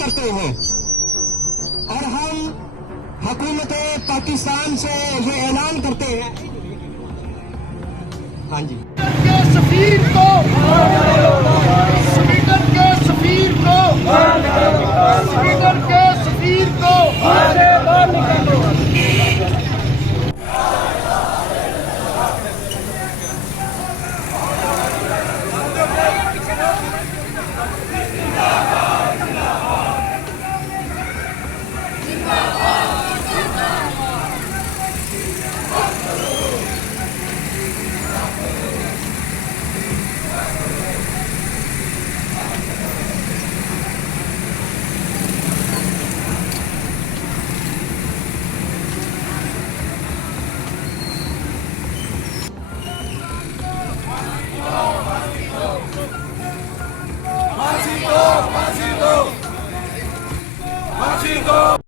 करते हैं और हम हुकूमत पाकिस्तान से ये ऐलान करते हैं। हाँ जी, के सफीर को स्वीडन के सफीर को स्वीडन के सफीर को बाहर निकालो।